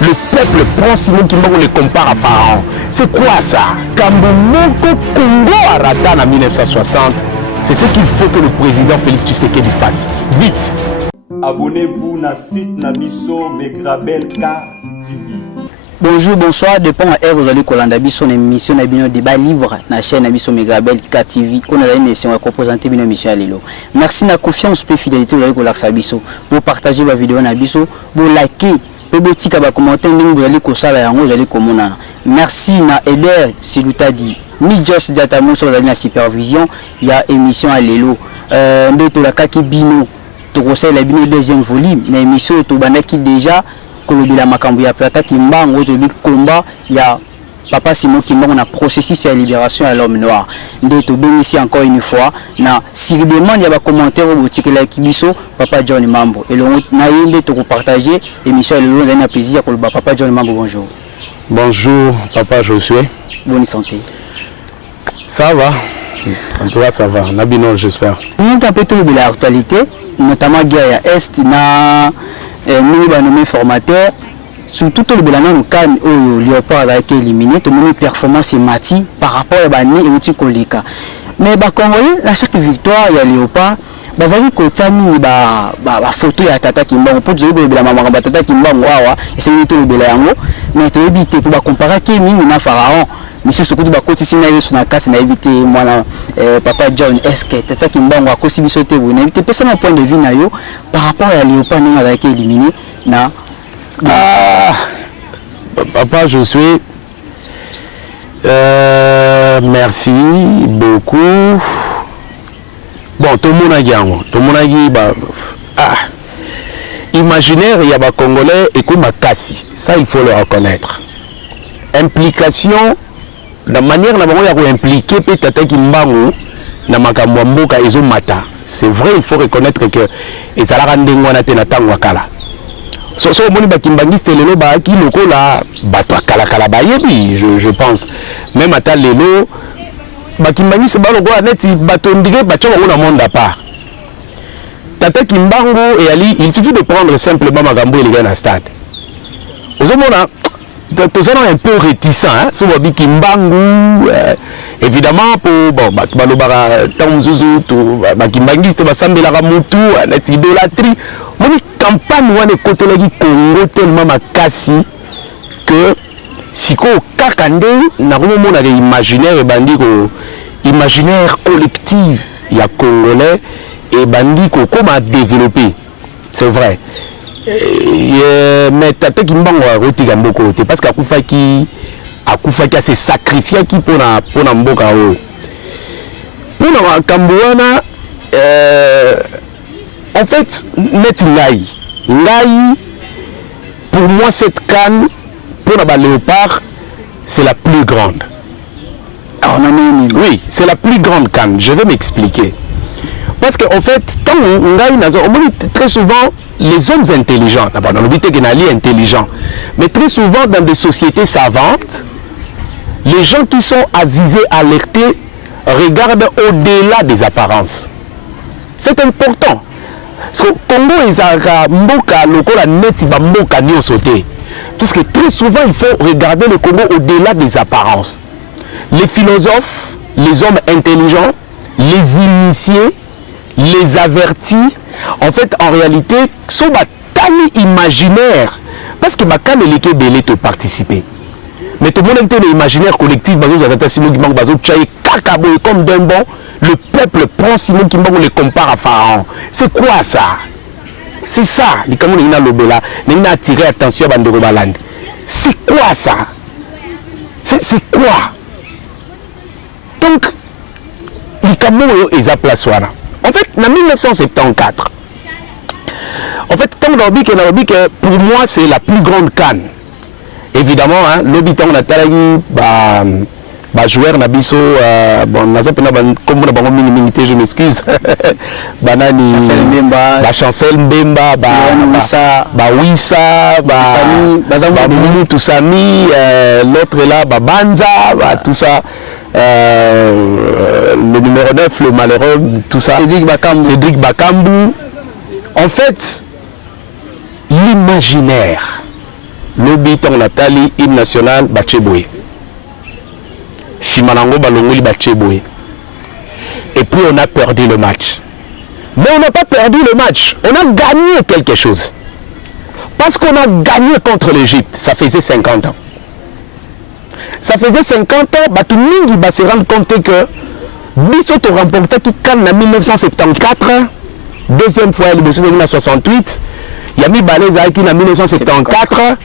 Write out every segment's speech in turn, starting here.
le peuple prend Simon Kimbangu, le compare à Pharaon. C'est quoi ça? Kambumoko Congo Arata en 1960. C'est ce qu'il faut que le président Félix Tshisekedi fasse. Vite. Abonnez-vous na site Nabiso Megrabel TV. Bonjour, bonsoir, dépend à R, vous allez colanda biso une émission de débat libre na chaîne Nabiso Megrabel TV. On a une émission à présenter une émission à Lilo. Merci na confiance et fidélité vous allez colaksa biso. Vous partagez ma vidéo na biso, vous likez, vous botika ba commenter vous allez kosala yango vous allez komona. Merci na Eder Silutadi. Ni Josh Diatamo sur la supervision, il y a émission à Lilo. Ndoto la kaki bino. Tu conseilles la bino deuxième volume, na émission to banaki déjà kolobila makambo ya plata kimbango to bi combat ya Papa Simon Kimbangu na processus de libération à l'homme noir. Ndoto ici encore une fois na si demande ya ba commentaire au botikela kibiso Papa John Mambo et l'on na yende to partager émission Lilo na plaisir ko Papa John Mambo bonjour. Bonjour Papa Josué. Bonne santé. Ça va. En tout cas, ça va. Nabino, j'espère. Nous avons un peu de l'actualité, notamment guerre à Est, nous avons nommé formateur, surtout le bilan nous can où Léopard a été éliminé, tout le monde performance est mati par rapport à Bani et Outi Kolika. Mais bah Congolais, à chaque victoire il y a Léopard, bazali kotami ba photo ya Tata Kimbangu pour dire que le bilan maman Tata Kimbangu wawa et c'est le bilan yango, mais tu éviter pour comparer qui mingi na Pharaon. Monsieur Sokoudi bakoti sina sur la casse na éviter moi Papa John est-ce que Tata Kimbangu a kosi bisoté vous n'invitez personne un point de vue na yo par rapport à Léopard n'a pas été éliminé na Papa je suis merci beaucoup. Bon tout le monde a gagné, tout le monde a dit imaginaire il y a des Congolais et comme Kassi, ça il faut le reconnaître. Implication la manière la manière de impliquer Tata Kimbangu na makambo mboka ezo mata. C'est vrai, il faut reconnaître que ezala ndengwa na tena tangwa kala. So moni ba kimbangiste lelo ba ki loko la bato kala kala ba yebi je pense. Même ata lelo ba kimbangiste ba loko neti bato ndige ba tshoko na monde à part. Tata Kimbangu et Ali, il suffit de prendre simplement makambo et les gars na stade. Ozomona tous sont un peu réticents, hein? Sur le Kimbangu, évidemment, pour bon, Balobara, Tamzuzu, Kimbangiste, Basambela Ramutu, net idolâtrie. Mon campagne, on est côté de Congo tellement makasi que si ko kakande, na vraiment on imaginaire et bandiko, imaginaire collectif, il y a Congolais et bandiko comment développer, c'est vrai. Mais Tata Kimbangu a retiré beaucoup parce qu'Akoufaki s'est sacrifié qui pour na mboka o pour na Kambouana en fait net ngai pour moi cette canne pour la Léopard c'est la plus grande. Oui, c'est la plus grande canne, je vais m'expliquer. Parce qu'en fait, quand on très souvent, les hommes intelligents, d'abord dans le but intelligent, mais très souvent dans des sociétés savantes, les gens qui sont avisés, alertés, regardent au-delà des apparences. C'est important. Parce que Congo est mboka lokola neti ba mboka ni sauté. Parce que très souvent, il faut regarder le Congo au-delà des apparences. Les philosophes, les hommes intelligents, les initiés, les avertis, en fait, en réalité, sont des imaginaires. Parce que Bakane et l'équipe belé te participer. Mais tout le monde est imaginaire collectif, comme d'un bon, le peuple prend Simon Kimbangu le compare à Pharaon. C'est quoi ça? C'est ça. Les Camerounais ont attiré attention à Bandero Balande. C'est quoi ça? C'est quoi? Donc, les Camerounais ont place. En fait, en 1974, en fait, comme pour moi, c'est la plus grande canne. Évidemment, hein, l'Obitan, on a talagi, joueur Nabiso, bon, comme on a minimité, je m'excuse. Banani, Chancel Mbemba, Wissa, Toussami, l'autre là, Banza, tout ça. Le numéro 9, le malheureux, tout ça. Cédric Bakambu. En fait, l'imaginaire Lobby ton Nathalie, hymne national, Bacheboé. Simanango Balongoli Bacheboé. Et puis on a perdu le match. Mais on n'a pas perdu le match. On a gagné quelque chose. Parce qu'on a gagné contre l'Égypte. Ça faisait 50 ans. Ça faisait 50 ans, Batumingi va se rendre compte que Bissot a remporté qui canne en 1974, deuxième fois, il est en 1968, il y a mis Baleza qui en 1974,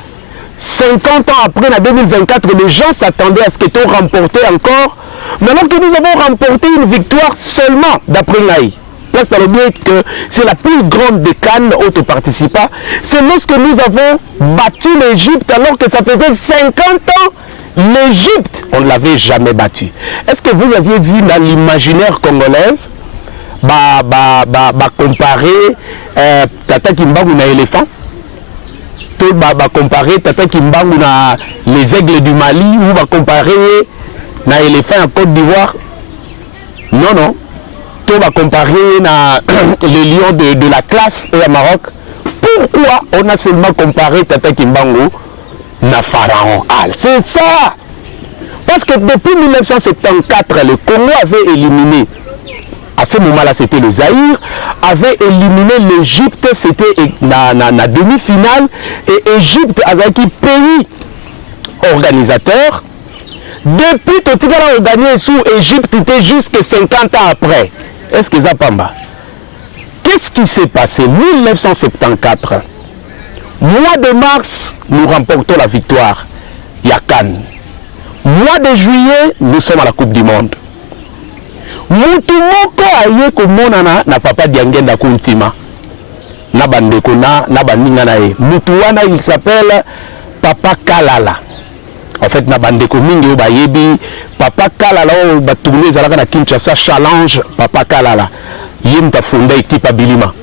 50 ans après, en 2024, les gens s'attendaient à ce que tu remporté encore. Maintenant que nous avons remporté une victoire seulement, d'après Naï, là c'est le bien que c'est la plus grande des cannes auto-participants, c'est lorsque nous avons battu l'Égypte alors que ça faisait 50 ans. L'Égypte, on ne l'avait jamais battu. Est-ce que vous aviez vu dans l'imaginaire congolaise comparer Tata Kimbangu na éléphant, comparer Tata Kimbangu na les aigles du Mali, ou comparer na éléphant en Côte d'Ivoire? Non, non. Tout va comparer na les lions de la classe et à Maroc. Pourquoi on a seulement comparé Tata Kimbangu na Pharaon Al? C'est ça. Parce que depuis 1974, le Congo avait éliminé, à ce moment-là c'était le Zaïre, avait éliminé l'Égypte, c'était la demi-finale, et Égypte avait été pays organisateur. Depuis que tu as gagné sous Égypte, était jusqu'à 50 ans après. Est-ce que ça pamba? Qu'est-ce qui s'est passé? 1974. Mois de mars, nous remportons la victoire. Yakan. Mois de juillet, nous sommes à la Coupe du Monde. Moutoumoko aye komonana na papa Diangenda Kuntima. Na bandeko na bandinga na ye. Moutouana, il s'appelle Papa Kalala. En fait, na bandeko mingi o bayebi Papa Kalala o batourné zalaka na Kinshasa Challenge Papa Kalala. Yemta funda équipe Abilima.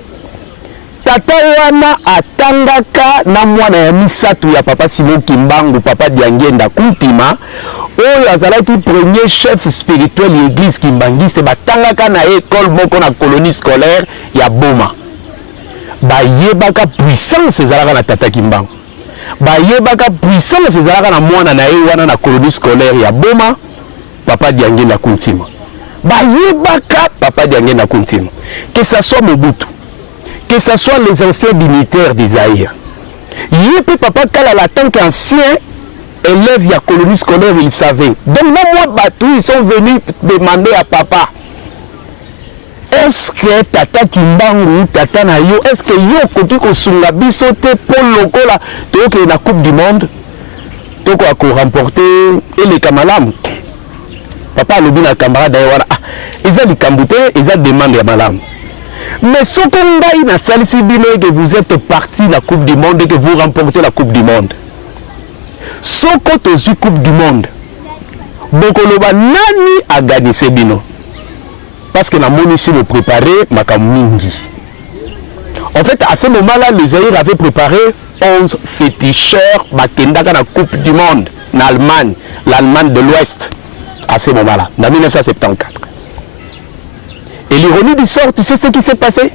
Tata wana atangaka na mwana ya misatu ya Papa Simon Kimbangu, Papa Diangenda Kuntima, oyo azalaki premier chef spirituel de l'église kimbangiste, batangaka na école moko na colonie scolaire ya Boma. Bayebaka puissance ezalaka na Tata Kimbangu. Bayebaka puissance ezalaka na mwana na ye wana na colonie scolaire ya Boma, Papa Diangenda Kuntima. Bayebaka Papa Diangenda Kuntima. Que ça soit Mobutu, que ce soit les anciens dignitaires d'Isaïr. Yépe Papa Kalala, tant qu'ancien élève de la colonie scolaire, il savait. Donc, moi, Batou, ils sont venus demander à Papa, est-ce que Tata Kimbangu, Tata Nayo, est-ce que Yo Kotu Kosunga Bisote, Paul Lokola, Toko la Coupe du Monde, Toko a remporté et les Kamalam. Papa a le bien à camarade d'ailleurs, ils ont dit Kambouté, ils ont demandé à Malam. Mais ce qu'on a fait, que vous êtes parti de la Coupe du Monde et que vous remportez la Coupe du Monde. Ce qu'on a eu Coupe du Monde, Bokoloba Nani a gagné ce bino. Parce que la munition me préparé Makamingi. En fait, à ce moment-là, les Zaïre avaient préparé 11 féticheurs Bakendaka la Coupe du Monde en Allemagne, l'Allemagne de l'Ouest. À ce moment-là, en 1974. Et l'ironie du sort, tu sais ce qui s'est passé?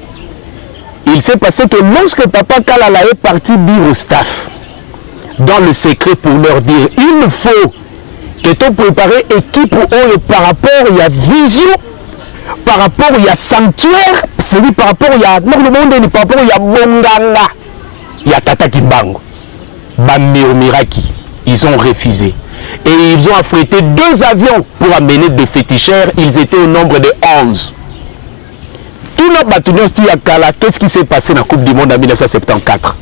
Il s'est passé que lorsque Papa Kalala est parti dire au staff, dans le secret pour leur dire, il faut que tu prépares équipe par rapport il y a vision, par rapport il y a sanctuaire, c'est-à-dire par rapport il y a normalement par rapport il y a Bonganga, il y a Tata Kimbangu, Bameo Miraki, ils ont refusé. Et ils ont affrété 2 avions pour amener des féticheurs, ils étaient au nombre de 11. Tout notre bâtonnier, qu'est-ce qui s'est passé dans la Coupe du Monde en 1974?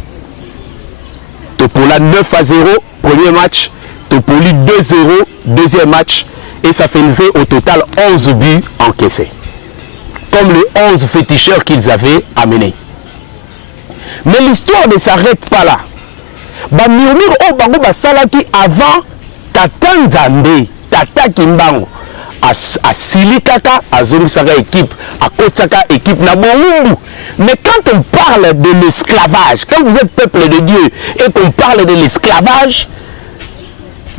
Topola 9-0, premier match. Topoli 2-0, deuxième match. Et ça faisait au total 11 buts encaissés. Comme les 11 féticheurs qu'ils avaient amenés. Mais l'histoire ne s'arrête pas là. Murmure au Bango Basalaki avant Tata Nzambe, Tata Kimbangu. À Silikaka, à Zolusaka équipe, à Kotsaka équipe Naboumbu. Mais quand on parle de l'esclavage, quand vous êtes peuple de Dieu et qu'on parle de l'esclavage,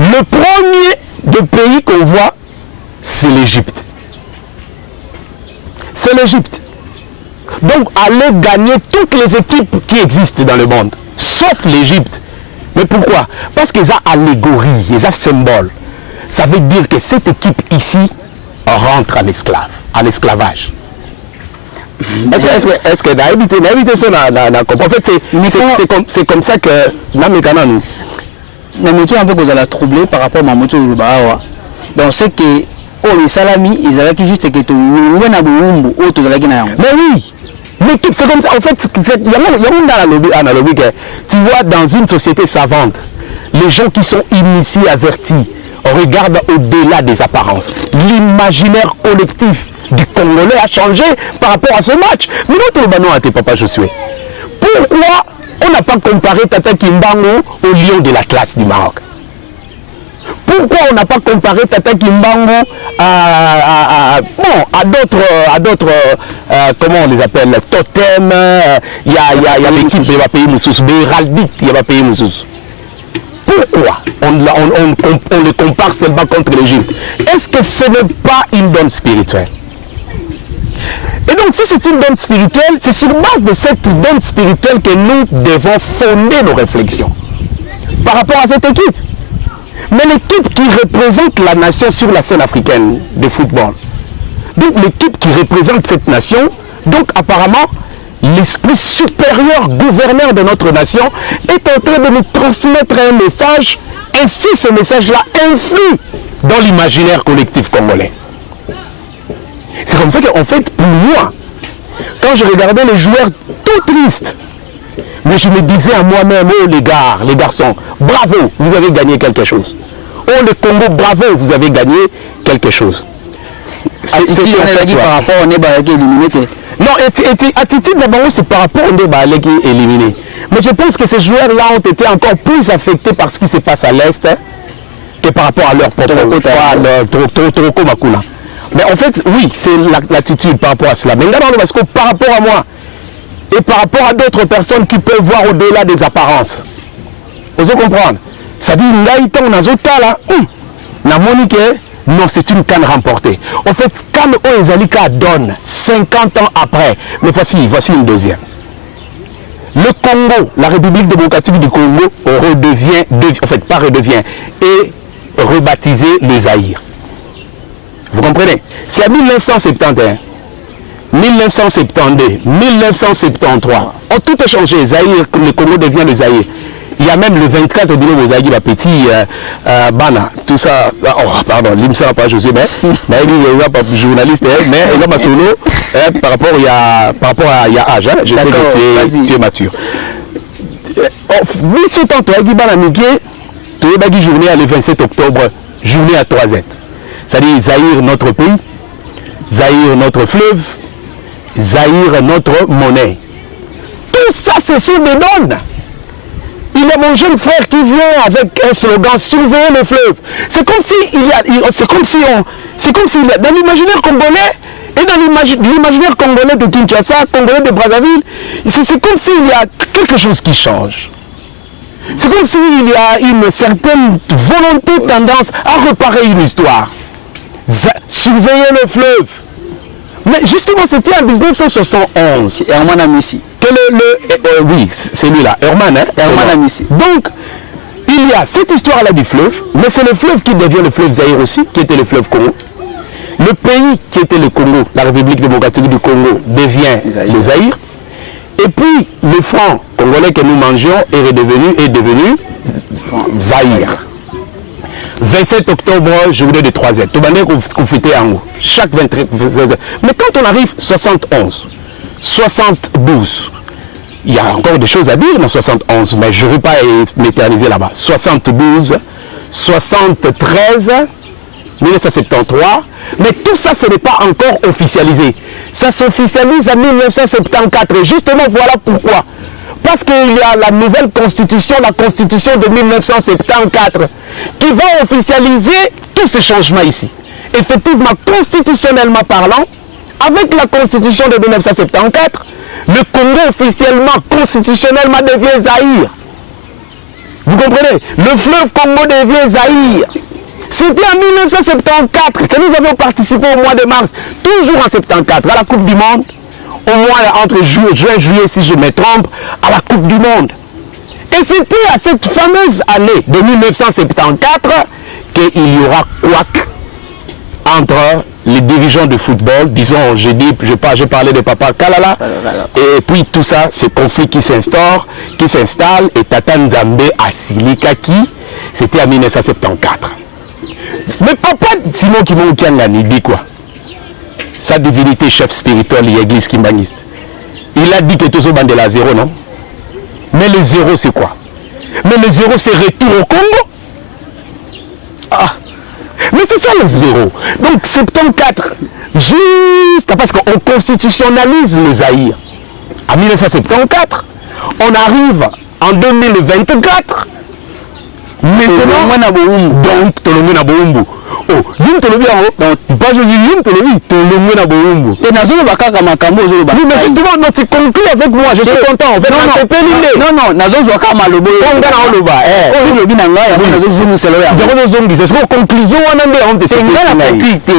le premier de pays qu'on voit, c'est l'Égypte. C'est l'Égypte. Donc allez gagner toutes les équipes qui existent dans le monde, sauf l'Égypte. Mais pourquoi? Parce que ça allégorie, ça symbole. Ça veut dire que cette équipe ici rentre en esclavage. Est-ce que d'éviter ça en fait c'est comme ça que là maintenant nous un peu que la troublé par rapport à Mamoto Urubawa. Donc c'est que les salami ils avaient juste que tout mais oui, l'équipe c'est comme ça en fait. Il y a une analogie que tu vois dans une société savante, les gens qui sont initiés, avertis, regardent au-delà des apparences. L'imaginaire collectif du Congolais a changé par rapport à ce match. Mais notre Bano a été papa Josué. Pourquoi on n'a pas comparé Tata Kimbangu au lion de la classe du Maroc? Pourquoi on n'a pas comparé Tata Kimbangu à d'autres comment on les appelle, totems? Il y a l'équipe de la pays Moussous, Héraldique, il y a la pays Moussous. Pourquoi on les compare seulement contre l'Égypte? Est-ce que ce n'est pas une donne spirituelle? Et donc, si c'est une donne spirituelle, c'est sur base de cette donne spirituelle que nous devons fonder nos réflexions par rapport à cette équipe. Mais l'équipe qui représente la nation sur la scène africaine de football, donc l'équipe qui représente cette nation, donc apparemment, l'esprit supérieur gouverneur de notre nation est en train de nous transmettre un message. Ainsi, ce message-là influe dans l'imaginaire collectif congolais. C'est comme ça qu'en fait, pour moi, quand je regardais les joueurs tout tristes, mais je me disais à moi-même, oh les gars, les garçons, bravo, vous avez gagné quelque chose. Oh le Congo, bravo, vous avez gagné quelque chose. Attitude, on est par rapport au Néba qui est éliminé. Non, attitude d'abord, c'est par rapport au Néba qui est éliminé. Mais je pense que ces joueurs-là ont été encore plus affectés par ce qui se passe à l'Est que par rapport à leur Toroko Makuna. Mais en fait, oui, c'est l'attitude par rapport à cela. Mais là, parce que par rapport à moi et par rapport à d'autres personnes qui peuvent voir au-delà des apparences, vous comprenez? Ça dit, on a là, non, c'est une canne remportée. En fait, quand Oezalika donne 50 ans après, mais voici une deuxième. Le Congo, la République démocratique du Congo, est rebaptisé le Zaïre. Vous comprenez? C'est en 1971, 1972, 1973. Tout a changé. Zaïre, le Congo devient le Zaïre. Il y a même le 24 de novembre, Zaïre, la petite Bana, tout ça. Oh, pardon, l'IMSA n'a pas José, mais il n'y a pas de journaliste, mais il y a ma solo par rapport à âge. Je sais que tu es mature. Mais ce temps, tu as dit Bana Miguel, tu as dit journée le 27 octobre, journée à 3Z. C'est-à-dire Zaïre, notre pays, Zaïre, notre fleuve, Zaïre, notre monnaie. Tout ça, ce sont des donnes. Il y a mon jeune frère qui vient avec un slogan, surveiller le fleuve. C'est comme si dans l'imaginaire congolais et dans l'imaginaire congolais de Kinshasa, congolais de Brazzaville, c'est comme s'il y a quelque chose qui change. C'est comme s'il y a une certaine volonté, tendance à reparer une histoire. Surveiller le fleuve. Mais justement, c'était en 1971. Herman Amissi. Oui, c'est lui-là, Herman Amissi. Donc, il y a cette histoire-là du fleuve, mais c'est le fleuve qui devient le fleuve Zaïre aussi, qui était le fleuve Congo. Le pays qui était le Congo, la République démocratique du Congo, devient le Zaïre. Et puis, le franc congolais que nous mangeons est devenu Zaïre. 27 octobre, journée de 3Z. Tout le monde est en haut. Chaque 23. Mais quand on arrive 71, 72, il y a encore des choses à dire dans 71, mais je ne veux pas m'éterniser là-bas. 72, 73, 1973, mais tout ça, ce n'est pas encore officialisé. Ça s'officialise en 1974. Et justement, voilà pourquoi. Parce qu'il y a la nouvelle constitution, la constitution de 1974, qui va officialiser tous ces changements ici. Effectivement, constitutionnellement parlant, avec la constitution de 1974, le Congo officiellement, constitutionnellement devient Zaïre. Vous comprenez? Le fleuve Congo devient Zaïre. C'était en 1974 que nous avons participé au mois de mars, toujours en 1974, à la Coupe du Monde. Au moins entre juin et juillet, si je me trompe, à la Coupe du Monde. Et c'était à cette fameuse année de 1974 qu'il y aura couac entre les dirigeants de football, disons, j'ai parlé de Papa Kalala, et puis tout ça, ce conflit qui s'installe, et Tata Nzambe à Silikaki, c'était en 1974. Mais Papa Simon Kimon-Kiangani dit quoi? Sa divinité chef spirituel de l'église kimbaniste. Il a dit que tout ça bande de la zéro, non? Mais le zéro, c'est quoi? Mais le zéro, c'est retour au Congo. Ah! Mais c'est ça le zéro. Donc 74, juste parce qu'on constitutionnalise le Zaïre. En 1974, on arrive en 2024. Maintenant, donc, Tolomé na Boumbu. Oh, yim Tolomé donc, pas je dis yim Tolomé na Boumbu. T'es dans une baka comme un cambo, oui, mais justement, non, tu conclus avec moi, je suis content. En fait, non, nazo zoka malobo. On gana oloba. Oh, le binanga, ya nazo zoom c'est là. Nazo zoom, c'est ce conclusion on a on te c'est ngana complete.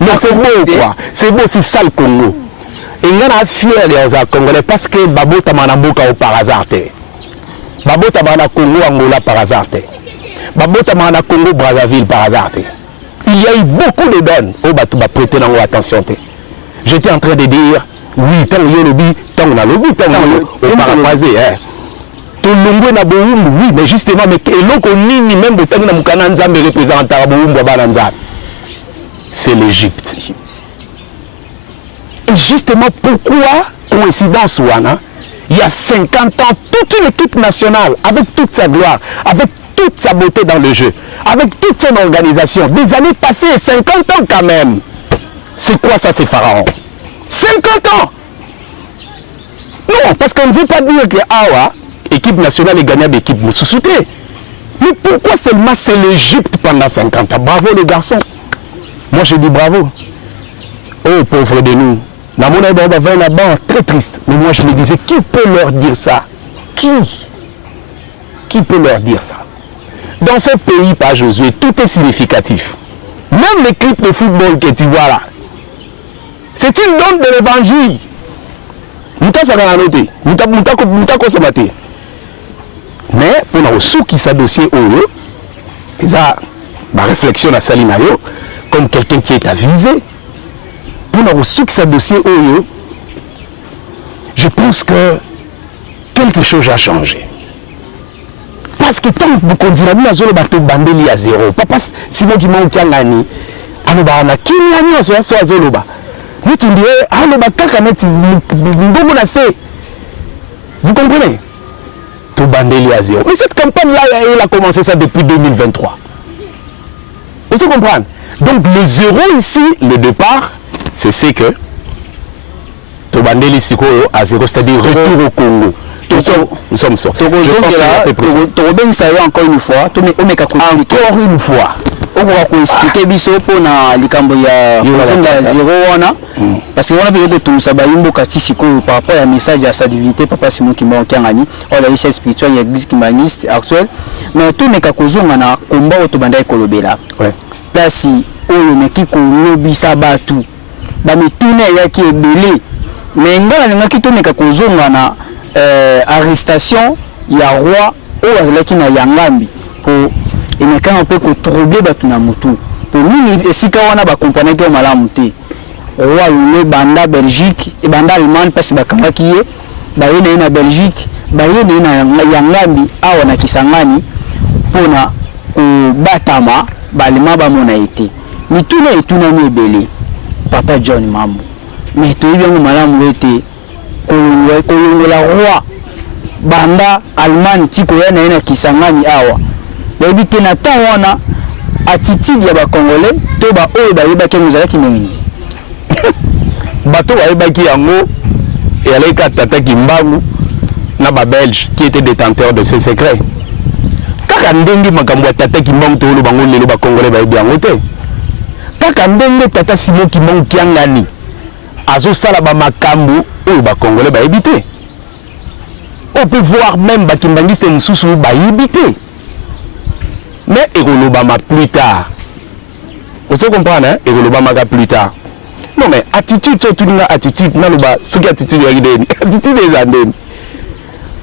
Non, c'est beau quoi. C'est beau, c'est ça le Congo. Et on a fier les Congolais parce que Babo Tamanaboka au par hasard. Babo Tamana Congo Angola par hasard. Babo Tamana Congo Brazzaville par hasard. Il y a eu beaucoup de donnes au Batou prêter dans attention. J'étais en train de dire oui, tant on a lobby, tant on a lobby, tant on a paraphrasé. Tout le monde n'a pas oui, mais justement, mais l'on ni même de temps on a Moukananza me représente Taraboum Babananza. C'est l'Égypte. Et justement, pourquoi, coïncidence Ouana, il y a 50 ans, toute une équipe nationale, avec toute sa gloire, avec toute sa beauté dans le jeu, avec toute son organisation, des années passées, 50 ans quand même. C'est quoi ça, c'est Pharaon? 50 ans! Non, parce qu'on ne veut pas dire que Awa, équipe nationale, est gagnable d'équipe Moussoussouté. Mais pourquoi seulement c'est l'Égypte pendant 50 ans? Bravo les garçons. Moi je dis bravo. Oh pauvre de nous. Dans mon avis, très triste. Mais moi je me disais, qui peut leur dire ça? Qui peut leur dire ça? Dans ce pays, pas Josué, tout est significatif. Même les clips de football que tu vois là, c'est une donne de l'évangile. Mais on a aussi qui s'adossier au lieu. Et ça, ma réflexion à Salinayo, comme quelqu'un qui est avisé, on a aussi qui s'adossier au lieu. Je pense que quelque chose a changé. Parce que tant que vous continuez à zolo bateau bandeli à zéro, papa Simon qui manque un ani, alors on a qui ni ani soit zolo ba. Mais tu dirais alors ba kaka net ndomo na se. Vous comprenez? Tout bandeli à zéro. Mais cette campagne là elle a commencé ça depuis 2023. Vous comprenez? Donc le zéro ici, le départ, c'est que tout bandeli sikoyo à zéro, c'est-à-dire retour au Congo. Nous sommes sortis. Encore une fois. Encore une fois. On va expliquer biso pour na likambo ya zéro wana parce que on a besoin de tout ça ba imbo katisi ko par rapport à message à sa divinité papa Simon Kimbankiangani on a richesse spirituelle ya église kimbaniste actuelle mais tout meka kozonga na komba otobanda ekolobela place oyo meki ko lobisa batu ba mituna ya ki ebele mais ngala ngaki to meka kozonga na arrestation ya roi ou azalaki na yangambi pour et mais quand on peut troubler batuna mutu pour nous si quand on a ba comprendre que malamu te roi le banda Belgique et banda Allemagne parce ba kanga kiye ba yene na Belgique ba yene na yangambi awa na Kisangani pona ko batama ba lema ba mona été mituna etuna mebele papa John Mambo mais to bien malamu été kolongo la roi banda Allemagne tiko yana na Kisangani awa babité na temps wana attitude ya ba congolais to ba oyo ba yebaki muzalaki nini bato ba yebaki yango et aleka tata Kimbangu na ba belge qui était détenteur de ces secrets kaka ndenge makambo tata Kimbangu to lo bango lelo ba congolais ba yebi yango te kaka ndenge tata Simon Kimbankiangani azo sala ba makambo oyo ba congolais ba yebi te. On peut voir même ba kimbangiste mususu ba yebi te. Mais Egolobama plus tard. Vous comprenez, hein? Egolobama plus tard. Non mais attitude surtout une attitude naloba ce qui attitude ya gideni attitude des andeni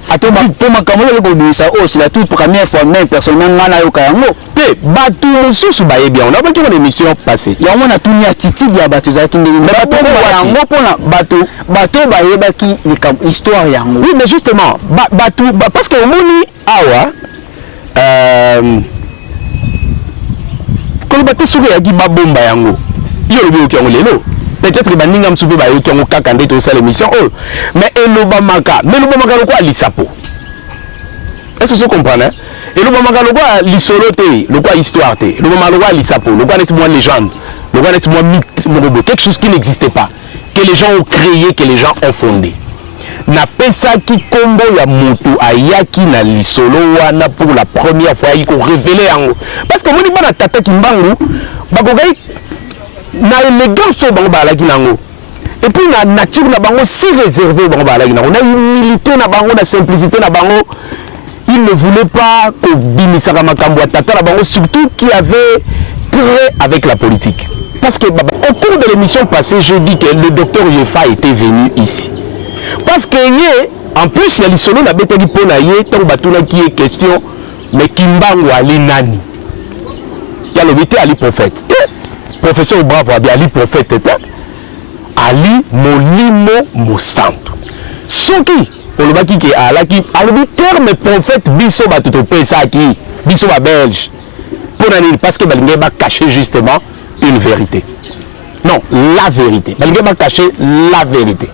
attitude pour makambo le ko ça oh c'est la toute première fois même personnellement ngana yo kayango te batu mususu baye bien on a pas une émission passée ya on a tout ni attitude ya batu za kinde mais batu yango pona bato baye baki histoire yango oui mais justement batu parce que omoni awa quand batu souki ya ki babomba yango yo lobi okiango lelo peut-être que baninga msupe ba yokiango kaka nde to sala émission oh mais elobamaka lokwa lisapo est-ce que vous comprenez elobamaka lokwa lisolo te lokwa histoire te elobamaka lokwa lisapo lokwa net moi légende lokwa net moi mythe mogobo quelque chose qui n'existait pas que les gens ont créé que les gens ont fondé na pesa ki kombo ya mutu ayaki na lisolo wana pour la première fois il ko révéler yango parce que moni bana tata kimbangu bakogai na élégance bango balaki nango et puis na nature na bango si réservé bango balaki nango na humilité na bango na simplicité na bango il ne voulait pas que bimisaka makambo ya tata na bango surtout qui avait trait avec la politique parce que au cours de l'émission passée je dis que le docteur Yefa était venu ici parce que yé en plus il y a lisolo na betaki pona yé tant batuna qui est question mais kimbangu ali nani ya le bité ali prophète professeur Bravo Ali prophète Ali Molimo Mosanto soki olobaki ke alaki alobi terme prophète biso batuto pesa ki biso ba belge ponani parce que balinge ba cacher justement une vérité non la vérité balinge ba cacher la vérité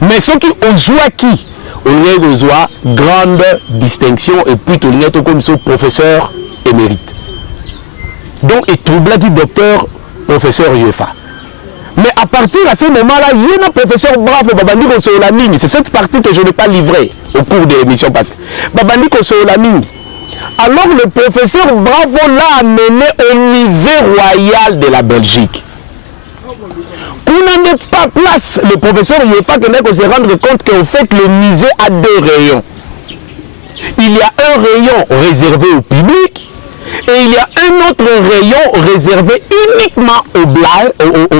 mais soki ozwaki on ozwa grande distinction et puis to linga to comme so professeur émérite donc et troubla du docteur professeur Yefa. Mais à partir de ce moment-là, il y a un professeur Bravo, Babandi Kosolamini. C'est cette partie que je n'ai pas livrée au cours de l'émission passée. Babandi Kosolamini. Alors le professeur Bravo l'a amené au musée royal de la Belgique. Qu'on n'en ait pas place, le professeur Yefa qu'on se rendre compte qu'en fait le musée a deux rayons. Il y a un rayon réservé au public. Et il y a un autre rayon réservé uniquement aux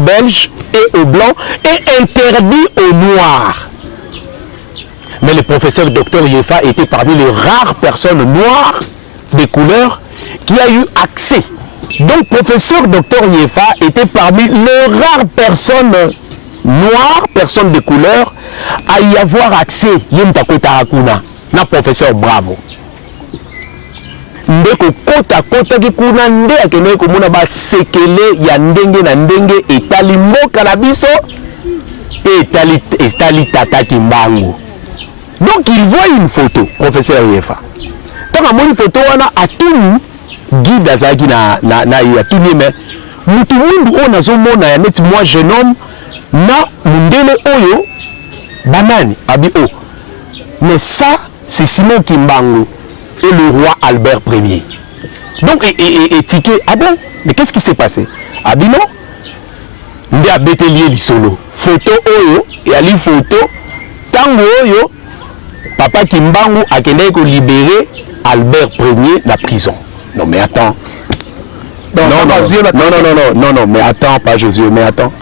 Belges et aux Blancs et interdit aux Noirs. Mais le professeur Dr Yefa était parmi les rares personnes noires de couleur qui a eu accès. Donc professeur Dr Yefa était parmi les rares personnes noires, personnes de couleur, à y avoir accès. Yemtakota Hakuna, na professeur Bravo. Ndeko kota ki kuna nde akene komona ba sekele ya ndenge na ndenge etali mboka na biso etali tata kimbangu. Donc il voit une photo professeur Yefa. Tant amoni photo wana atuni guide azaki na atuni mais mutu mundu ona zomona ya net moi jeune homme na mundele oyo banani abi o. Mais ça c'est Simon Kimbangu et le roi Albert Ier. Donc, et ticket, ah bon, mais qu'est-ce qui s'est passé? Ah bien non, il a bételier li solo. Photo oyo, et ali photo, tango oyo, papa Kimbangu a kende ko libérer Albert Ier de la prison. Non mais attends. Non, mais attends, pas Jésus, mais attends.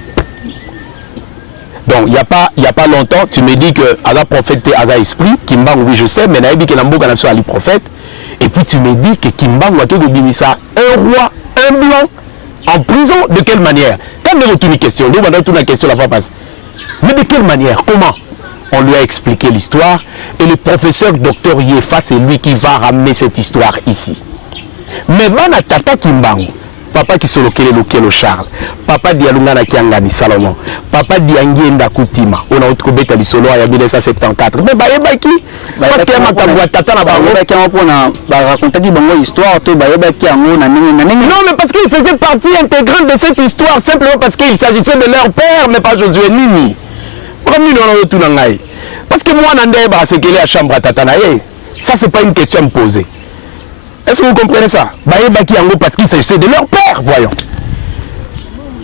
Donc, il n'y a pas longtemps, tu me dis que Aza prophète et Aza esprit, Kimbangu, oui, je sais, mais il a dit que Namboka n'a pas Ali prophète. Et puis tu me dis que Kimbangu a tout ça, un roi, un blanc, en prison, de quelle manière? Quand nous avons une question, nous avons une question la fois passée. Mais de quelle manière? Comment? On lui a expliqué l'histoire et le professeur Dr Yefa, c'est lui qui va ramener cette histoire ici. Mais Mana Tata Kimbangu, papa qui se lokelo Charles, papa Dialunga na Kiangani Salomon, papa Diangienda Kutima, on a retrouvé ta solo en 1974. Mais bayebaki, parce qu'il y a ma tata na bango, qui a raconté une histoire, tout bayebaki en na non, mais parce qu'il faisait partie intégrante de cette histoire, simplement parce qu'il s'agissait de leur père, mais pas Josué Nini. Parce que moi, c'est qu'il est à chambre à tata na ye. Ça, c'est pas une question à me poser. Est-ce que vous comprenez ça? Parce qu'il s'agissait de leur père, voyons.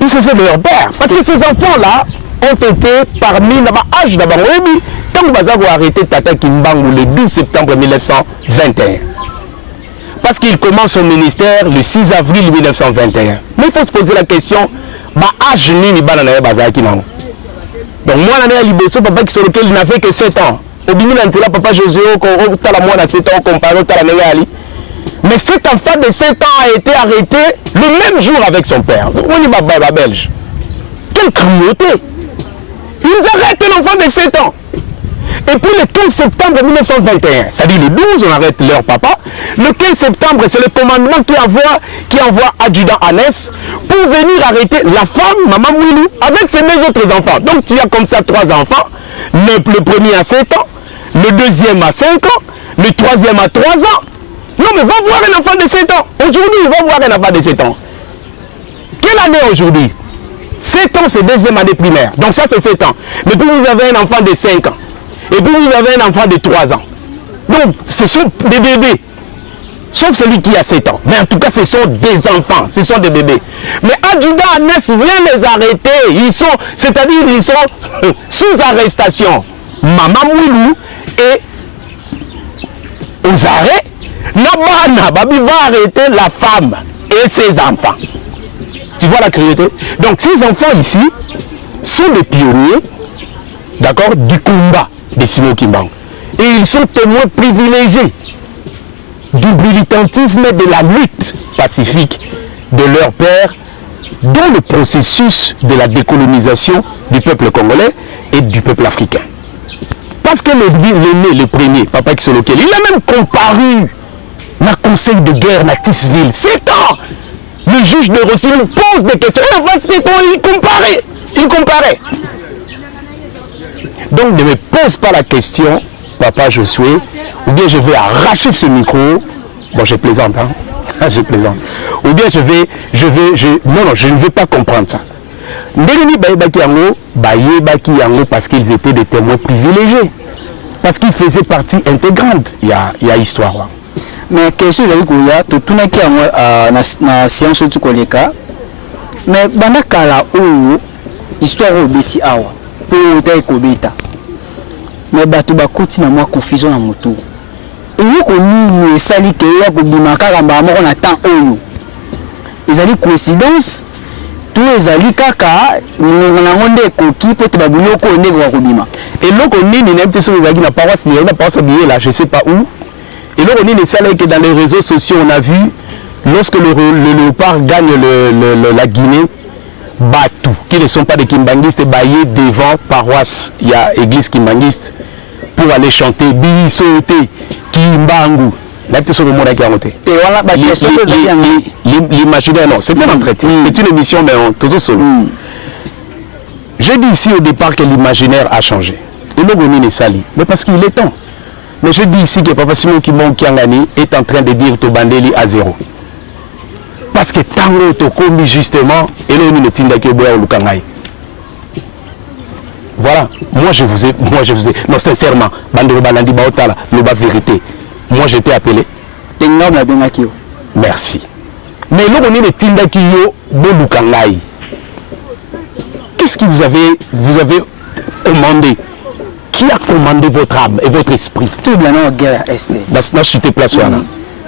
Il s'agissait de leur père. Parce que ces enfants-là ont été parmi l'âge d'Abangoébi. Quand vous avez arrêté Tata Kimbangu le 12 septembre 1921. Parce qu'il commence son ministère le 6 avril 1921. Mais il faut se poser la question, âge nini bana na ye bazalaki nango. Donc moi na ya liboso papa qui sur lequel il n'avait que 7 ans. Obimi na nzela papa Josué ko tala moi na 7 ans comparé tala ngali. Mais cet enfant de 7 ans a été arrêté le même jour avec son père. On est baba belge. Quelle cruauté! Ils arrêtent l'enfant de 7 ans. Et puis le 15 septembre 1921, c'est-à-dire le 12, on arrête leur papa. Le 15 septembre, c'est le commandement qui envoie adjudant Anès pour venir arrêter la femme, Maman Mouilou, avec ses 2 autres enfants. Donc tu as comme ça 3 enfants. Le premier à 7 ans, le deuxième à 5 ans, le troisième à 3 ans. Non mais va voir un enfant de 7 ans. Aujourd'hui, va voir un enfant de 7 ans. Quelle année aujourd'hui? 7 ans, c'est 2e année primaire. Donc ça, c'est 7 ans. Mais puis vous avez un enfant de 5 ans. Et puis vous avez un enfant de 3 ans. Donc, ce sont des bébés. Sauf celui qui a 7 ans. Mais en tout cas, ce sont des enfants. Ce sont des bébés. Mais adjudant Anès vient les arrêter. C'est-à-dire, ils sont sous arrestation. Maman Moulou et aux arrêts, Nabana Babi va arrêter la femme et ses enfants. Tu vois la cruauté? Donc ces enfants ici sont des pionniers, d'accord, du combat de Simon Kimbangu. Et ils sont témoins privilégiés du militantisme et de la lutte pacifique de leur père dans le processus de la décolonisation du peuple congolais et du peuple africain. Parce que l'aîné, le premier, Papa Kisolokel, il a même comparu dans le conseil de guerre à Tisville. 7 ans! Le juge de Rossi nous pose des questions. Et enfin, c'est quoi? Il comparait. Donc, ne me pose pas la question, Papa Josué, ou bien je vais arracher ce micro. Bon, je plaisante, hein? Je plaisante. Ou bien non, je ne veux pas comprendre ça. Parce qu'ils étaient des témoins privilégiés. Parce qu'ils faisaient partie intégrante. Il y a histoire. Mais question ezali koya totunaki yango na séance oyo koleka mais banda kala oyo histoire oyo beti awa po otai kobeta mais bato bakoti na mwa confusion na motu eloko nini esali ke ya kobima kaka mbala moko na temps oyo ezali coïncidence to ezali kaka nango nde ekoki po te babiloko oyo ndenge bakobima eloko nini na mte so ezalaki na paroisse billet là je sais pas où. Et là, on est que dans les réseaux sociaux, on a vu, lorsque le léopard gagne la Guinée, Batou, qui ne sont pas des kimbanguistes, baillés devant paroisse, il y a église kimbanguiste, pour aller chanter Bisote, Kimbangu. L'imaginaire, non, c'est bien entretien. C'est une émission, mais toujours solo. J'ai dit ici au départ que l'imaginaire a changé. Et là, on est sali. Mais parce qu'il est temps. Mais je dis ici que Papa Simon Kiangani est en train de dire Tobandeli à 0. Parce que tango tokomi justement, et là on est tindaki oboya olukangai. Voilà, moi je vous ai, non sincèrement, bandero balandi baotala, loba vérité. Moi j'étais appelé. Merci. Mais là on est tindaki yo bolukangai. Qu'est-ce que vous avez commandé? Qui a commandé votre âme et votre esprit? Tout bien en guerre est.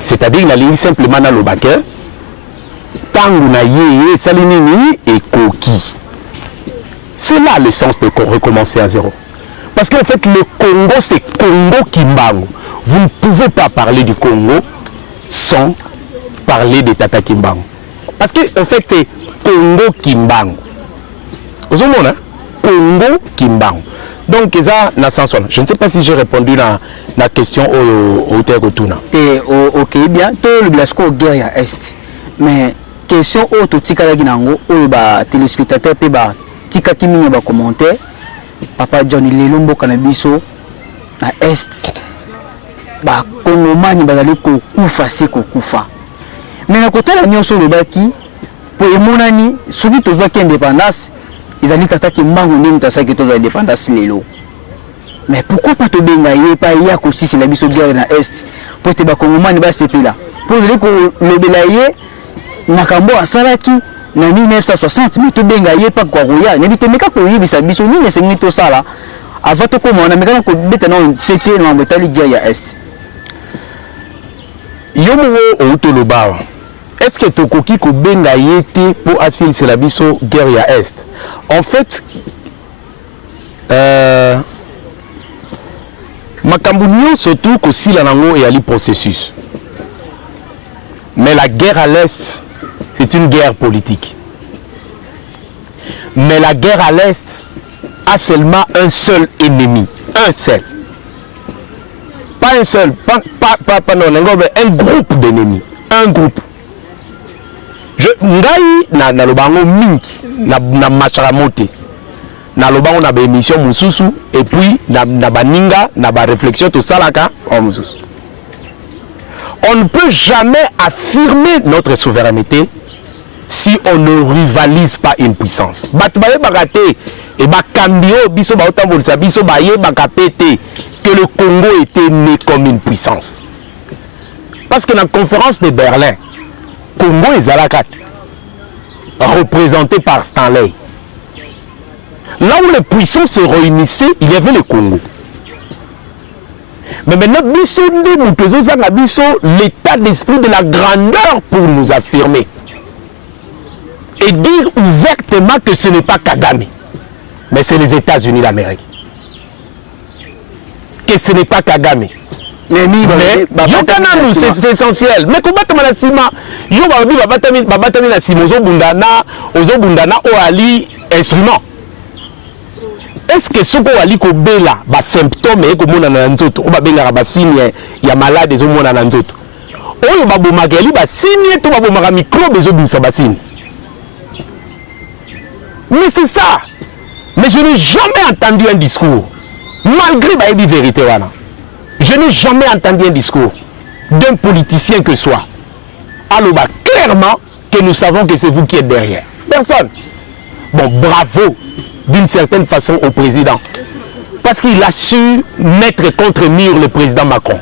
C'est-à-dire qu'il a simplement dans le baquet. Tangu na ye salinini et koki. C'est là le sens de recommencer à 0. Parce qu'en fait le Congo c'est Congo Kimbangu. Vous ne pouvez pas parler du Congo sans parler de Tata Kimbangu. Parce qu'en fait c'est Congo Kimbangu. Vous avez hein? Congo Kimbangu. Donc, je ne sais pas si j'ai répondu à la question au Terre-Retourna. Ok, bien. Tout le blasco guerre à Est. Mais, question au Totika Laginango, au téléspectateur, puis Tika Kimi va commenter. Papa Johnny Lelombo Canabiso à Est. Kongomani bazali kufa seko kufa. Mais na côté la nyonso le baki pour emonani soki tozaki indépendance. Ils allaient attaquer Mbangu ni mtasa qui toza indépendance lelo. Mais pourquoi pas te bengaye pas ya ko si la biso guerre na est pour te ba kongomani ba sepela. Pour dire que le belaye makambo asalaki na 1960 mais te bengaye pas kwa roya. Ne bitemeka ko yibisa biso ni nesengi to sala. Avant to ko mona mekana ko beta non c'était na mbetali guerre ya est. Yomo o utoloba. est-ce que tokoki ko benga yete pour asile la biso guerre ya est? En fait, makambo surtout que si la nango et ali processus. Mais la guerre à l'est, c'est une guerre politique. Mais la guerre à l'est a seulement un seul ennemi, un seul. Pas un seul, un groupe d'ennemis, un groupe. Ngai na lobango mingi na macharamote. Na lobango na ba émission mususu et puis na baninga na ba réflexion to salaka o mususu. On ne peut jamais affirmer notre souveraineté si on ne rivalise pas une puissance. Batbaye bagate et bakambio biso ba otambolisa biso baye bakapete que le Congo était né comme une puissance. Parce que dans la conférence de Berlin, Congo et Zalakat représenté par Stanley. Là où les puissances se réunissaient, il y avait le Congo. Mais maintenant, l'état d'esprit de la grandeur pour nous affirmer et dire ouvertement que ce n'est pas Kagame, mais c'est les États-Unis d'Amérique. Que ce n'est pas Kagame. Mais c'est essentiel. Mais comment tu m'as dit, yo babatami na sima ozobundana oali instrument. Est-ce que ce qu'on a dit que bela ba symptômes et comme on a nzoto, on va benga ba signe ya malade zo mona na nzoto. Oyo ba bomageli ba signe to ba bomaka microbe zo bimsa ba signe. Mais c'est ça. Mais je n'ai jamais entendu un discours malgré ba di vérité wana. Je n'ai jamais entendu un discours d'un politicien que soit. Alors bah clairement que nous savons que c'est vous qui êtes derrière. Personne. Bon, bravo d'une certaine façon au président. Parce qu'il a su mettre contre mur le président Macron.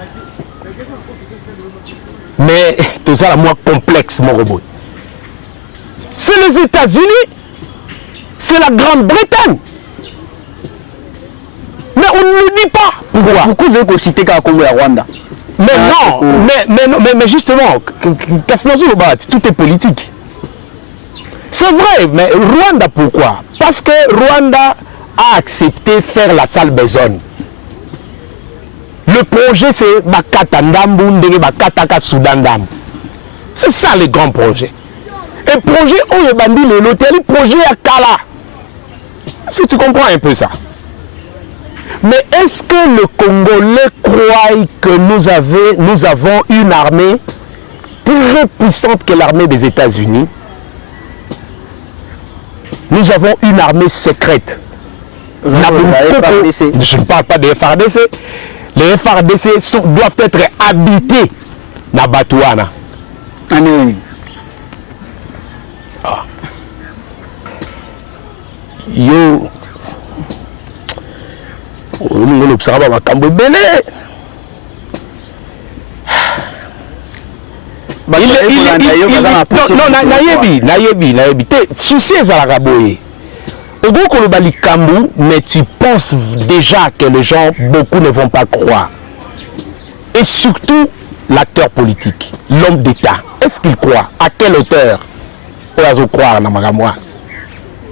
Mais tout ça, moi, complexe, mon robot. C'est les États-Unis. C'est la Grande-Bretagne. Mais on ne le dit pas. Pourquoi? Beaucoup veulent citer Congo et Rwanda. Mais non, mais justement, tout est politique. C'est vrai, mais Rwanda, pourquoi? Parce que Rwanda a accepté de faire la sale besogne. Le projet, c'est Bakata Ndambu, Bakataka Soudandam. C'est ça le grand projet. Et le projet, où est bandit le projet à Kala. Si tu comprends un peu ça. Mais est-ce que le Congolais croit que nous avons une armée très puissante que l'armée des États-Unis? Nous avons une armée secrète. Je ne parle pas des FARDC. Les FARDC doivent être habités dans Batouana. Yo. Non, souci au gros kolobali Kambu, mais tu penses déjà que les gens, beaucoup ne vont pas croire. Et surtout l'acteur politique, l'homme d'État. Est-ce qu'il croit? À quelle hauteur on va croire dans Magamwa?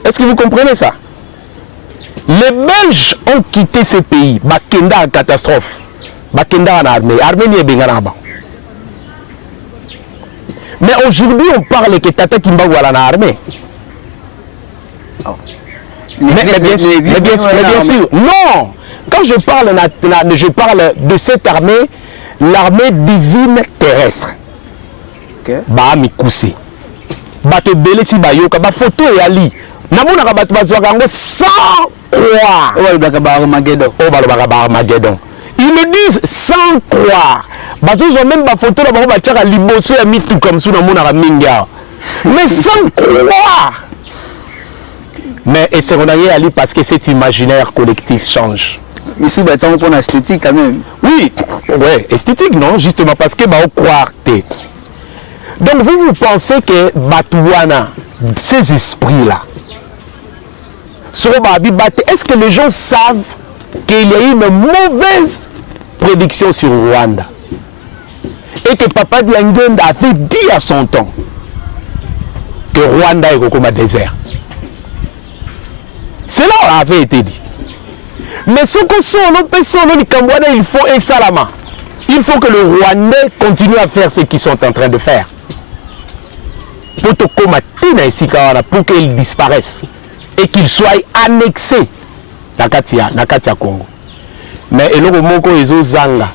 Est-ce que vous comprenez ça? Les Belges ont quitté ce pays. Bakenda en catastrophe. Bakenda en armée. Armée n'est pas en. Mais aujourd'hui, on parle que Tata Kimba ou à l'armée. Mais bien sûr. Non. Quand je parle de cette armée, l'armée divine terrestre. Bah, mi kousé. Bah, te belé si ba yoka. Bah, photo et ali. Namuna ka batu bazwakango sans croire. Oh, le baka Armageddon. Oh, bah, le baka Armageddon. Ils me disent sans croire. Parce qu'ils ont même pas photo là, ils ont liboso et mis tout comme ça dans mon araminga. Mais sans croire. Mais et c'est qu'on a allé parce que cet imaginaire collectif change. Mais si vous pour l'esthétique quand même. Oui, ouais, esthétique non, justement parce que bah on croire. Donc vous pensez que Batouana, ces esprits là, est-ce que les gens savent qu'il y a eu une mauvaise prédiction sur Rwanda? Et que Papa Diangenda avait dit à son temps que Rwanda est comme un désert. Cela avait été dit. Mais ce que il faut et Salama. Il faut que le Rwandais continue à faire ce qu'ils sont en train de faire. Pour qu'ils disparaissent et qu'ils soient annexés na Katia Congo. Mais le Moko Ezo Zanga,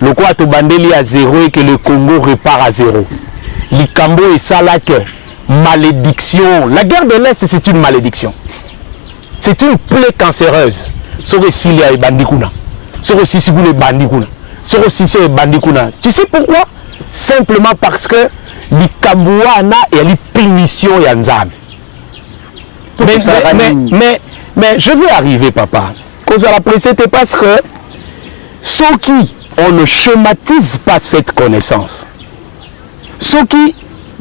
le quoi to bandeli à zéro et que le Congo repart à zéro. Likambo et ça là que malédiction. La guerre de l'Est, c'est une malédiction. C'est une plaie cancéreuse. Sore Silia et Bandikuna. Sore Sisigune et Bandikuna. Sore Sissé et Bandikuna. Tu sais pourquoi? Simplement parce que Likambouana et les punitions Yanzam. Mais je vais arriver, papa. Cause à la précédente parce que ceux qui on ne schématise pas cette connaissance. Ceux qui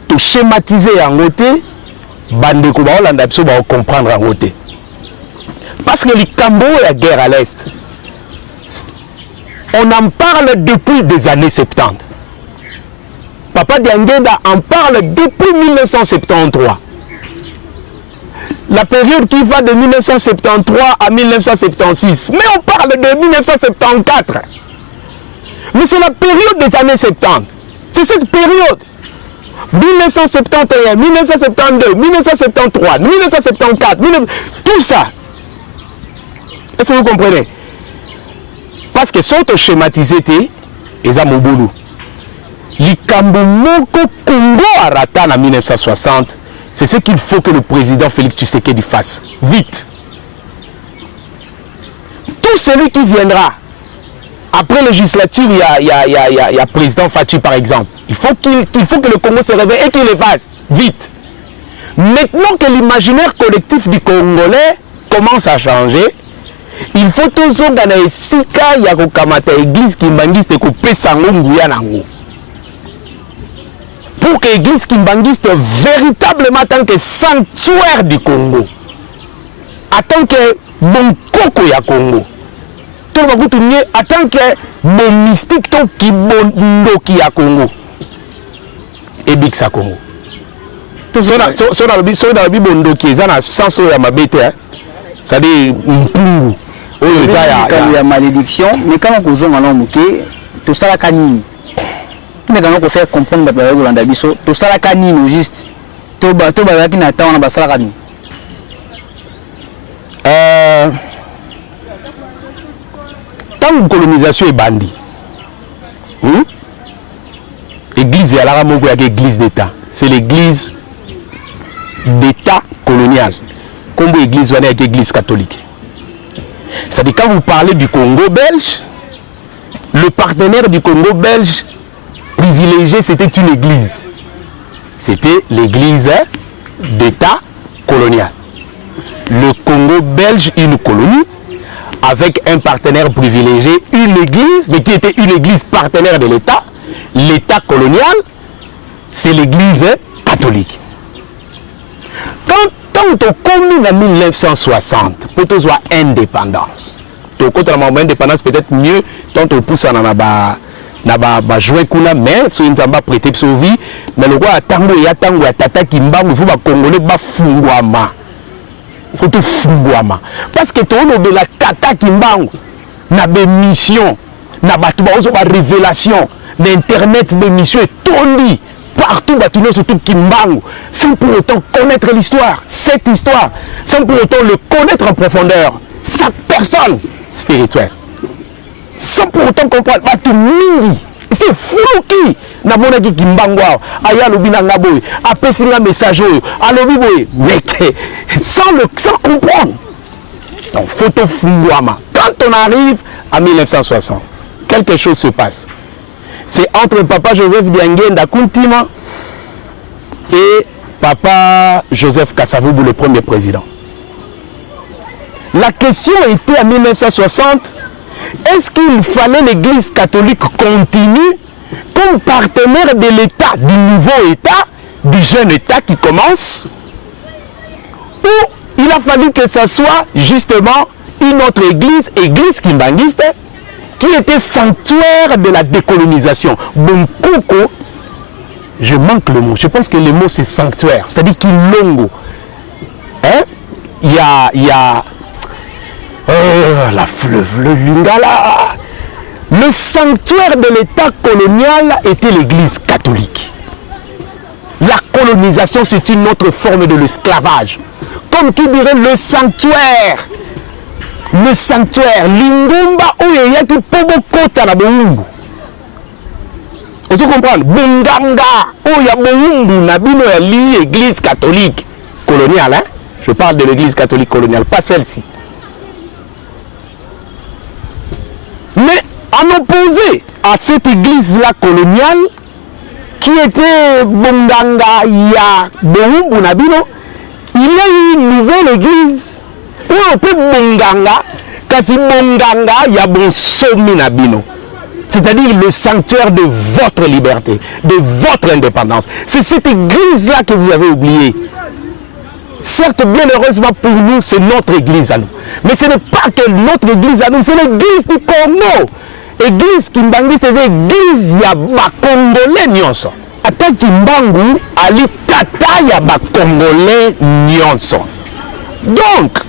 te schématiser en côté, Bandeko Baolanda Pso va comprendre en côté. Parce que les Cambo et la guerre à l'Est, on en parle depuis des années 70. Papa Diangenda en parle depuis 1973. La période qui va de 1973 à 1976. Mais on parle de 1974. Mais c'est la période des années 70. C'est cette période. 1971, 1972, 1973, 1974, tout ça. Est-ce que vous comprenez? Parce que sont schématisés et ça Moboulou. Likambo Moko Congo Arata en 1960, c'est ce qu'il faut que le président Félix Tshisekedi fasse. Vite. Tout celui qui viendra après législature, il y a président Fachi par exemple. Il faut que le Congo se réveille et qu'il le fasse. Vite. Maintenant que l'imaginaire collectif du Congolais commence à changer, il faut tous organiser sika ya kokamata église kimbangiste kopesa nguya nango. Pour que l'église kimbangiste véritablement en tant que sanctuaire du Congo, en tant que bon coco ya Congo, en tant que bon mystique qui bon ndoki ya Congo et Bixa Congo. So dans la Bible ndoki ezana sens ya mabete, ça dit mpungu. Il y a malédiction, mais quand on a un tout ça la canine. Tout le monde faire comprendre que tout ça la canine juste. Tout le monde attend on a ça la canine. Tant que colonisation est bandit, l'église est à la église d'État. C'est l'église d'État colonial. Comme l'église est l'église catholique. C'est-à-dire quand vous parlez du Congo belge, le partenaire du Congo belge privilégié, c'était une église. C'était l'église d'État colonial. Le Congo belge, une colonie, avec un partenaire privilégié, une église, mais qui était une église partenaire de l'État. L'État colonial, c'est l'église catholique. Quand on commune en 1960, pour que soit indépendance. Quand on a indépendance, peut-être mieux, tant on pousse en a joué kuna, mais si on n'a prêté pour vie, mais le roi tango ya tata kimba, il faut que Congolais ba fungwama. Il faut tout fungwama. Parce que tout le monde la tata kimba, na des missions, na ba révélation, l'internet des missions est tondi. Partout, surtout Kimbangu, sans pour autant connaître l'histoire, cette histoire, sans pour autant le connaître en profondeur, sa personne spirituelle, sans pour autant comprendre, c'est fou qui n'a pas dit Kimbangu, aya lobina ngaboy, apesi nga message, alobi mais sans comprendre. Donc, photo fungwama. Quand on arrive à 1960, quelque chose se passe. C'est entre papa Joseph Diangenda Kuntima et papa Joseph Kasavubu, le premier président. La question était en 1960, est-ce qu'il fallait l'église catholique continue comme partenaire de l'État, du nouveau État, du jeune État qui commence, ou il a fallu que ce soit justement une autre église kimbanguiste, qui était sanctuaire de la décolonisation. Bon Coco, je manque le mot. Je pense que le mot c'est sanctuaire, c'est-à-dire Kilongo. Hein? Il y a la fleuve, le Lingala. Le sanctuaire de l'État colonial était l'Église catholique. La colonisation, c'est une autre forme de l'esclavage. Comme qui dirait le sanctuaire. Le sanctuaire. Lingomba oyo yaki pobo kota na boumbu. Vous comprenez? Bunganga oya boumbu na bino ya l'Église catholique coloniale. Hein? Je parle de l'Église catholique coloniale, pas celle-ci. Mais en opposé à cette église-là coloniale, qui était Bonganga ya Boumbu Nabino, il y a eu une nouvelle église où on peut Bonganga, kasi Bonganga ya Bonsomi Nabino. C'est-à-dire le sanctuaire de votre liberté, de votre indépendance. C'est cette église-là que vous avez oubliée. Certes, bien heureusement pour nous, c'est notre église à nous. Mais ce n'est pas que notre église à nous, c'est l'église du Congo. Église Kimbangu, c'est l'église ya Congolais nyonso. Ata Kimbangu, ali tata ya Congolais nyonso. Donc,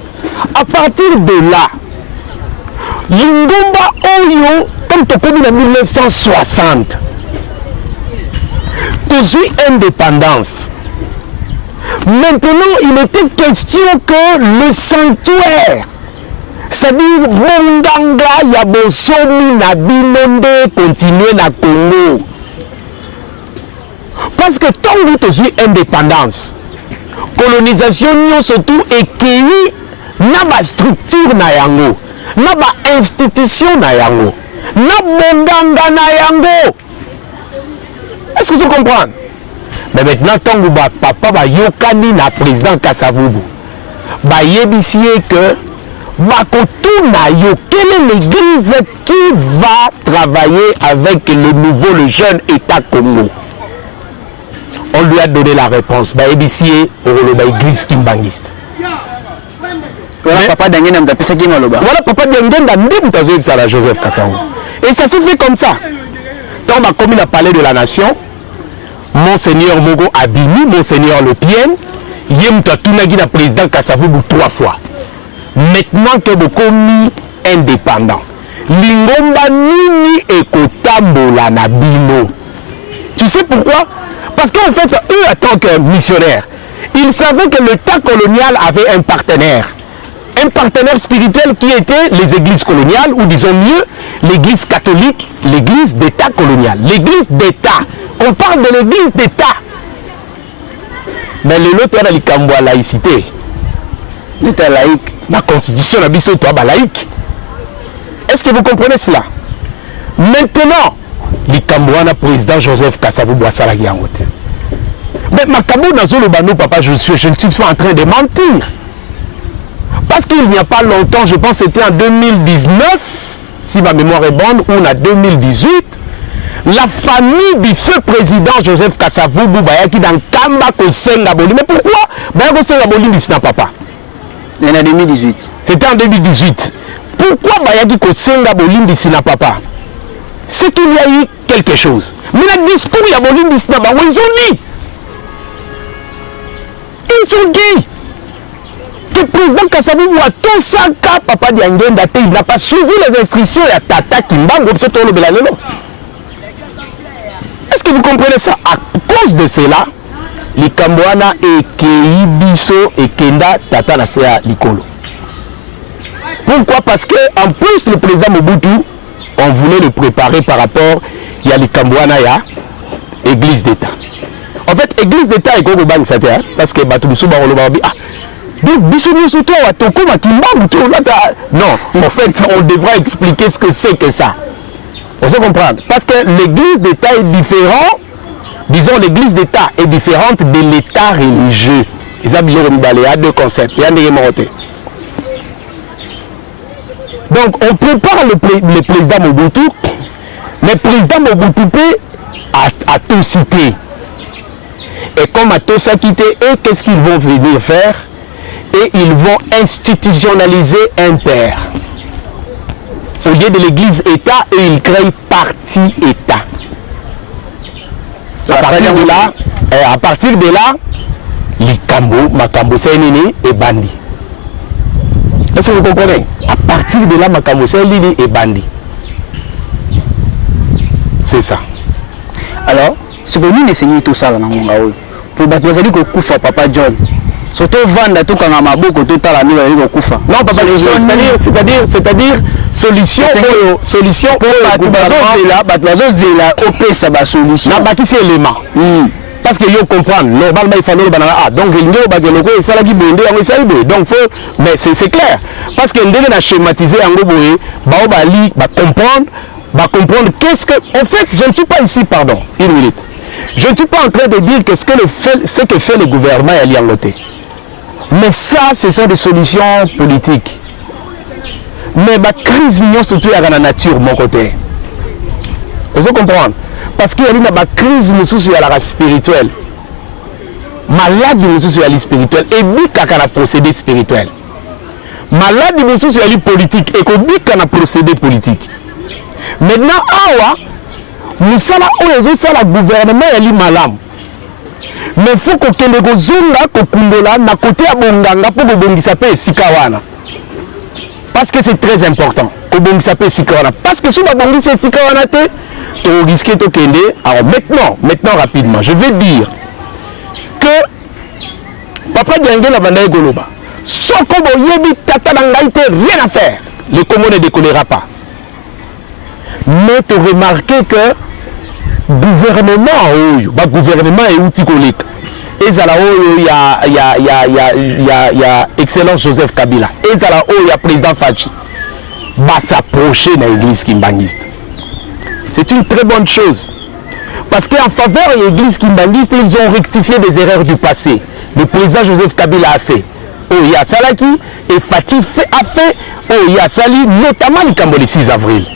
à partir de là, Lingomba Oyo, comme tu as en 1960, tu suis indépendance. Maintenant, il était question que le sanctuaire, c'est-à-dire Bonganga, Yabosomi, Nabinonde, continue na Congo. Parce que tant que tu suis indépendance, colonisation, surtout, et qu'il n'a pas structure na yango, n'a pas institution na yango, n'a Bonganga na yango. Est-ce que vous comprenez? Mais maintenant, tant que papa va yokani na président Kasavubu, ba yebisie que quelle est l'église qui va travailler avec le nouveau, le jeune État Congo? On lui a donné la réponse. Ba yebisie l'église kimbangiste. Voilà papa Dangenda mtapesa kima loba. Voilà papa Dangenda ndimtazo la Joseph Kasavubu. Et ça s'est fait comme ça. Tant ma commune a parlé de la nation. Monseigneur Mogo Abimi, Monseigneur Le Pien, Yemta Tunagi na président Kasavubu 3 fois. Maintenant que beaucoup mis indépendant. Lingomba nini ekotambola na bino. Tu sais pourquoi? Parce qu'en fait, eux, en tant que missionnaires, ils savaient que l'État colonial avait un partenaire spirituel qui était les églises coloniales, ou disons mieux, l'église catholique, l'église d'État colonial, l'église d'État. On parle de l'église d'État. Mais le lot est dans la laïcité. L'État laïque. La constitution a dit que c'est laïque. Est-ce que vous comprenez cela? Maintenant, le Cambouana président Joseph Kasavubu Salagi en route. Mais ma papa, je ne suis pas en train de mentir. Parce qu'il n'y a pas longtemps, je pense que c'était en 2019, si ma mémoire est bonne, ou en 2018, la famille du feu président Joseph Kasavubu Bayaki dans Kamba Kosenga Bolimi. Mais pourquoi Bayaki Kosenga Bolimi c'est papa? En 2018. C'était en 2018. Pourquoi Bayaki Kosenga Bolimi c'est papa? C'est qu'il y a eu quelque chose. Mais le discours il y a Bolimi c'est papa. Ils ont dit. Ils ont dit que le président Kasavubu a tout ça car papa Diangenda il n'a pas suivi les instructions et Tata Kimbangu. Est-ce que vous comprenez ça? À cause de cela, les Cambouana et Keibiso et Kenda Tata Nasea Likolo. Pourquoi? Parce que en plus le président Mobutu, on voulait le préparer par rapport il y a les Cambouana et Église d'État. En fait, Église d'État est comme le banque satellite parce que Batumsu Barolobabi donc Bissoni surtout à Toko non, en fait, on devra expliquer ce que c'est que ça. On se comprend. Parce que l'église d'État est différente, disons l'église d'État est différente de l'État religieux. Il y a deux concepts. Donc on prépare le président Mobutu, mais le président Mobutu a tout cité. Et comme à tout ça quitté, eux, qu'est-ce qu'ils vont venir faire? Et ils vont institutionnaliser un père. Au lieu de l'église État, et ils créent parti État. À partir de là, Makambo Sainini et Bandi. Est-ce que vous comprenez? À partir de là, Makambo Sainini et Bandi. C'est ça. Alors, ce que nous essayons tout ça, pour battre que Koufa, Papa John. Surtout vendre tout quand on a beaucoup de temps à la Koufa. Non, Papa John, c'est-à-dire solution pour la gouvernement. Solution. C'est élément. Parce que vous comprenez, normalement il faut donc il donc mais c'est clair parce que nous avons schématisé en gros comprendre qu'est-ce que en fait je ne suis pas ici pardon une minute je ne suis pas en train de dire que ce que fait le gouvernement est lié à côté mais ça ce sont des solutions politiques mais la crise surtout à la nature mon côté vous comprenez. Parce qu'il y a une crise à la race spirituelle. Malade à la spirituelle et bika à la procédé spirituel. Malade à la politique et qu'on bika à la procédé politique. Maintenant, awa, nous sommes là, le gouvernement est malam. Mais il faut que les zunga kokundola na côté à bonganga pour que bongisa pe sikawana. Parce que c'est très important que bongisa pe sikawana. Parce que si la bongisa sikawana te risquer de kende. Alors maintenant rapidement, je vais dire que Papa Diangue na banda goloba. Soko boyebi tata nangaite rien à faire. Le Congo ne décollera pas. Mais tu remarqué que gouvernement est outil collègue. Et zala il y a excellence Joseph Kabila. Et zala il y a président Fachi. Va s'approcher de l'église kimbangiste. C'est une très bonne chose. Parce qu'en faveur de l'église kimbangiste, ils ont rectifié des erreurs du passé. Le président Joseph Kabila a fait. Oh, il y a Salaki et Fatih a fait. Oh, il y a Sali, notamment le 6 avril.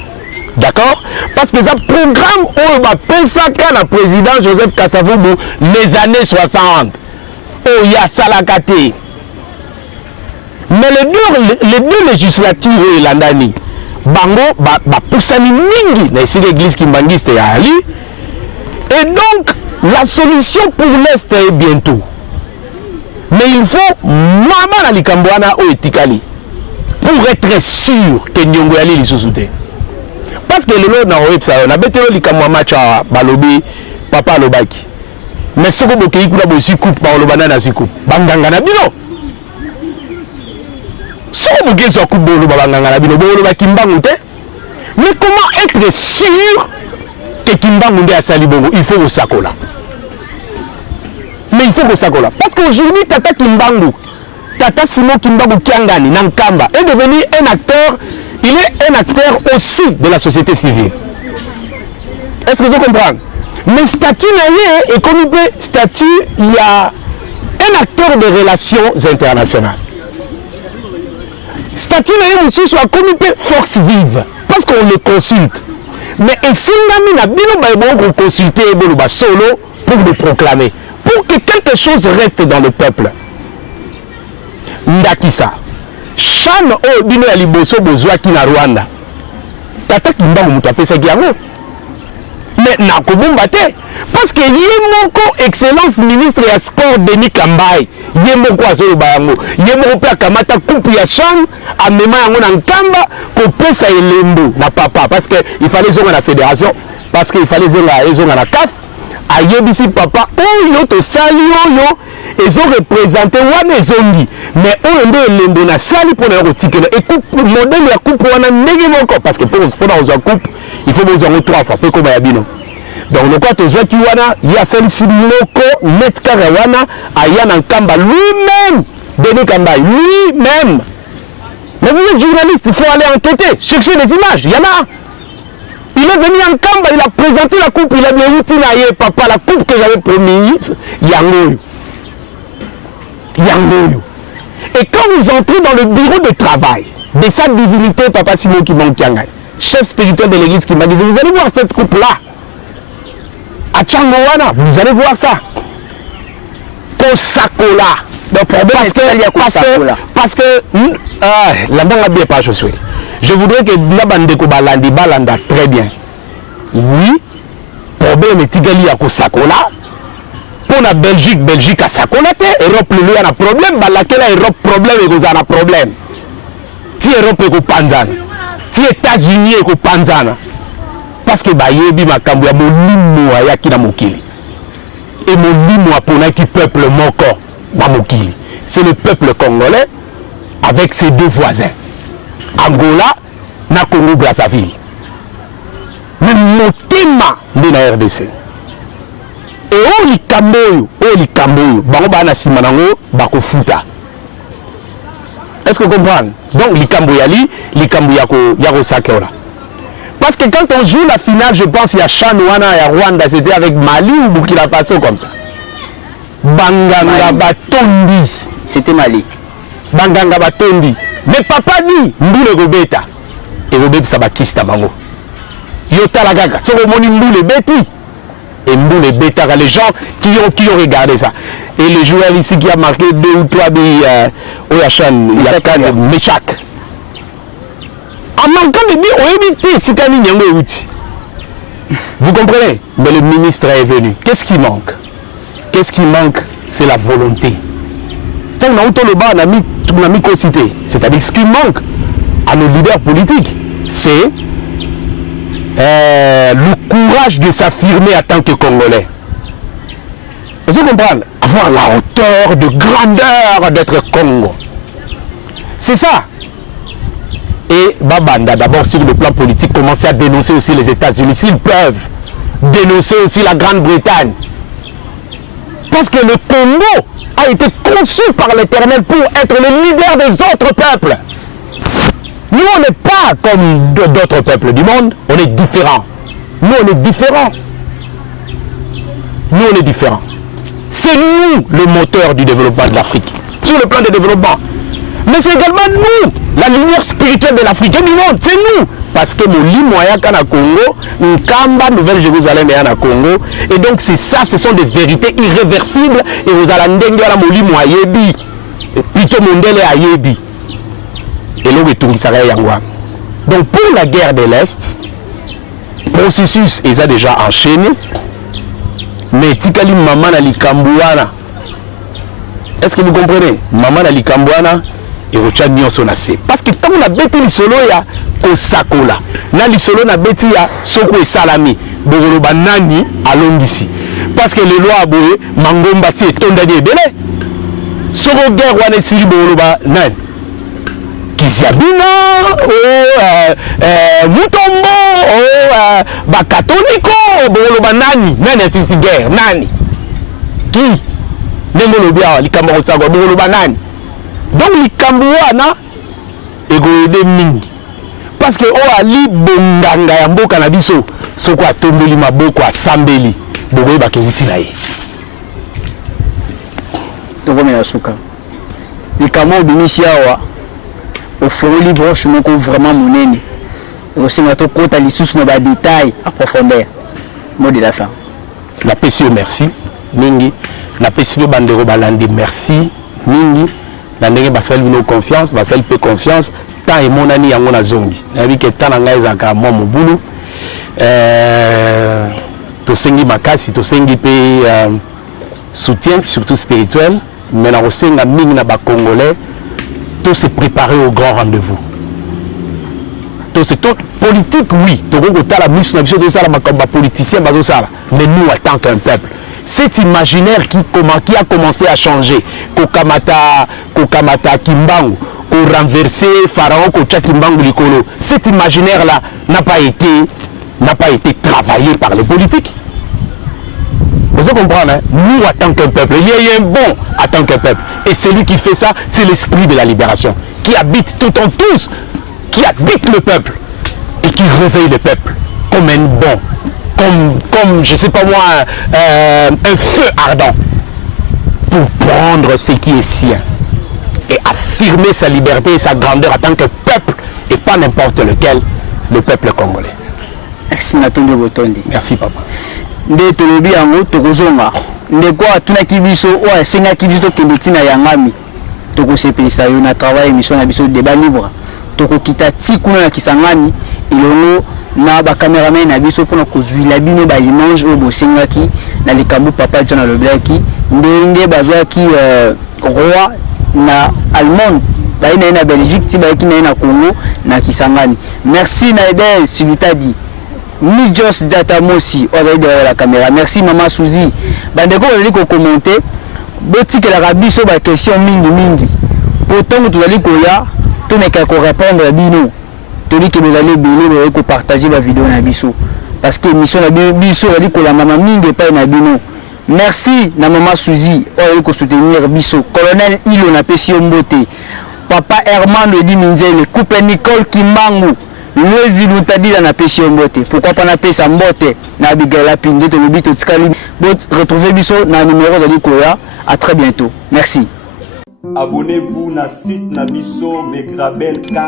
D'accord? Parce que ça programme où va penser qu'un président Joseph Kasavubu les années 60. Oh, il y a Salakate. Mais les deux législatures et l'Andani. Bango poussani mingi na ici l'église kimbangiste ya Ali et donc la solution pour l'Est est bientôt mais il faut mama na likambwana o etikali pour être sûr que nyongo ya li sousouté parce que le na websa na betelo likamwa matcha balobi papa lobaki mais soko bokei kula bosi coupe ba lobana na si coupe banganga na bino so mugezo kubolo babanganga na bino bolo bakimbangu te mais comment être sûr que kimbangu nde asali bongo il faut au sakola mais il faut au sakola parce qu'aujourd'hui tata kimbangu tata Simon Kimbangu Kiangani Nankamba est devenu un acteur il est un acteur aussi de la société civile est-ce que vous comprenez mais statut est comme statut il y a un acteur de relations internationales statut aussi soit comme force vive parce qu'on le consulte mais ainsi n'a pas consulter solo pour le proclamer pour que quelque chose reste dans le peuple ndakisa Chan o bino ya liboso bozwaki na Rwanda tata Kimbangu mutu apesaki yango mais nakobomba te parce que yemoko excellence ministre ya sport Denis Kambai yemoko azoloba yango yemoko pe akamata coupe ya Chan amema yango na nkamba kopesa elembo na papa parce que il fallait zonga na fédération parce que il fallait zonga na CAF ayebisi papa oyo to sali oyo ils ont représenté wana ezongi mais oyo nde elembo na sali pour na kotikela et coupe modèle ya coupe wana ndenge moko parce que pour na coupe il faut besoin 3 fois peu comme ya bino donc le quoi to zwaki wana ya sali simoko net karawana aya na nkamba lui-même Denis Kambai lui-même. Mais vous êtes journaliste, il faut aller enquêter, chercher des images, il y en a. Il est venu en Kamba, il a présenté la coupe, il a dit papa, la coupe que j'avais promise, Yangoyo. Et quand vous entrez dans le bureau de travail de sa divinité, Papa Simon Kimbangu, chef spirituel de l'église qui m'a dit, vous allez voir cette coupe-là. À Tchangowana, vous allez voir ça. Kosakola. Parce que la banque bien pas chaussée. Je voudrais que la bande de balanda très bien. Oui, problème etikali ya kosakola pour la Belgique a sakola te Europe lelo ya na problème balakela Europe problème ekozala na problème ti Europe ekopanzana ti États-Unis ekopanzana parce que bayebi makambo ya molimo ayaki na mokili et molimo aponaki peuple moko na mokili c'est le peuple congolais avec ses deux voisins Angola na Congo Brazzaville mais motema nde na RDC et o likambo oyo bango bana sima nango bakofuta. Est-ce que vous comprenez? Donc likambo yali likambo yako sakola parce que quand on joue la finale je pense il y a Chanouana et Rwanda c'était avec Mali ou Burkina Faso comme ça banganga batondi c'était Mali banganga batondi mais papa dit mbule gobeta et gobeta bakista bango yotala gaga soko moni mbule beti et mbule beta les gens qui ont regardé ça et le joueur ici qui a marqué 2 ou 3 billes Oyachan il y a quand même Meshak en manquant de billes on évite c'est quand même vous comprenez mais le ministre est venu qu'est-ce qui manque c'est la volonté c'est-à-dire c'est-à-dire ce qui manque à nos leaders politiques c'est le courage de s'affirmer en tant que Congolais. Vous comprenez? Avoir la hauteur de grandeur d'être Congo. C'est ça. Et Babanda, d'abord sur le plan politique, commencer à dénoncer aussi les États-Unis, s'ils peuvent dénoncer aussi la Grande-Bretagne. Parce que le Congo a été conçu par l'Éternel pour être le leader des autres peuples. Nous, on n'est pas comme d'autres peuples du monde, on est différents. Nous, on est différents. Nous, on est différents. C'est nous le moteur du développement de l'Afrique, sur le plan de développement. Mais c'est également nous, la lumière spirituelle de l'Afrique et du monde, c'est nous. Parce que mon lit moyen na Congo, Nkamba, Nouvelle-Jérusalem et na Congo. Et donc c'est ça, ce sont des vérités irréversibles. Et vous allez ndenge la moli moyebi, plutôt mondele ayebi. Et l'eau est donc pour la guerre de l'Est, le processus est déjà enchaîné. Mais Tikali Maman Ali Kambouana, est-ce que vous comprenez? Maman Ali Kambouana et Rocha Nyosonase. Parce que quand on a bêté les solos, il y a Kosakola. Na les solos, on a bêté Soko et Salami. Bogoloba Nani à Longisi. Parce que les lois aboué, Mangomba si et Tondani Bele. Soko guerre, on est sur Bogoloba Nani. Kiziabina, Mutombo, Bakatoliko, Bogoloba Nani. Nani est ici guerre? Nani? Qui? Nengolobia, Likambo Sago, Bogoloba Nani. Donc Likambouana egoede mingi parce que o ali bonganga ya mboka na biso soko atombeli maboko asambeli bokoye bakewuti na ye tokomela suka likambo bimisi awa ofoli broche moko vraiment monene osenga tokota lisusu na ba détail à profondeur mot de la fin la PCO merci mingi la PCO bandero balandi merci mingi la ndenge basali bino confiance basali pe confiance tant et mon ani yango na zongi na bi ke tant na ngai zaka mo mobulu to sengi makasi to sengi pe soutien surtout spirituel mais na osenga mingi na ba congolais to se préparer au grand rendez-vous to c'est tout politique oui to ko tala misu na biso to sala makamba politicien bazo sala mais nous en tant qu'un peuple cet imaginaire qui a commencé à changer, Kokamata Kimbangu, ko renverser Pharaon Kocha Kimbangu Likolo, cet imaginaire-là n'a pas été travaillé par les politiques. Vous comprenez, hein? Nous, en tant qu'un peuple, il y a un bon en tant qu'un peuple. Et celui qui fait ça, c'est l'esprit de la libération, qui habite tout en tous, qui habite le peuple et qui réveille le peuple comme un bon. Comme je sais pas moi, un feu ardent pour prendre ce qui est sien et affirmer sa liberté et sa grandeur en tant que peuple et pas n'importe lequel, le peuple congolais. Merci Natondo Botondi. Merci papa. Nde tolobi yango tokozonga. Nde kwa tuna kibiso o senga kibiso kebetina yangami. Tokosepelisa yo na travail émission na biso débat libre. Tokokita ti kuna na Kisangani ilongo na ba cameraman na biso pour ko zuila bino ba image au bosengaki na likambo papa John Aloblaki ndenge bazwaki roi na Allemagne ba ina Belgique ti ba ina na Congo na Kisangani. Merci Naïder Silutadi ni Jos Diatamosi ozali derrière la caméra. Merci Maman Souzi bandeko ozali ko commenter botike la rabiso ba question mingi pourtant tozali koya to meka ko répondre à bino toli que bozali belé ko partager la vidéo na biso parce que mission na biso ozali ko la mama mingi pa na bino. Merci na Maman Souzi ozali ko soutenir biso. Colonel Ilo na pesi mbote Papa Herman de Diminzele coupe Nicole Kimbangu Loezi Lutadila na pesi mbote. Pourquoi pas na pesa mbote na Abigail Pinde to lobito tskali retrouver biso na numéro de Koya. À très bientôt. Merci. Abonnez-vous na site na biso Megrabel K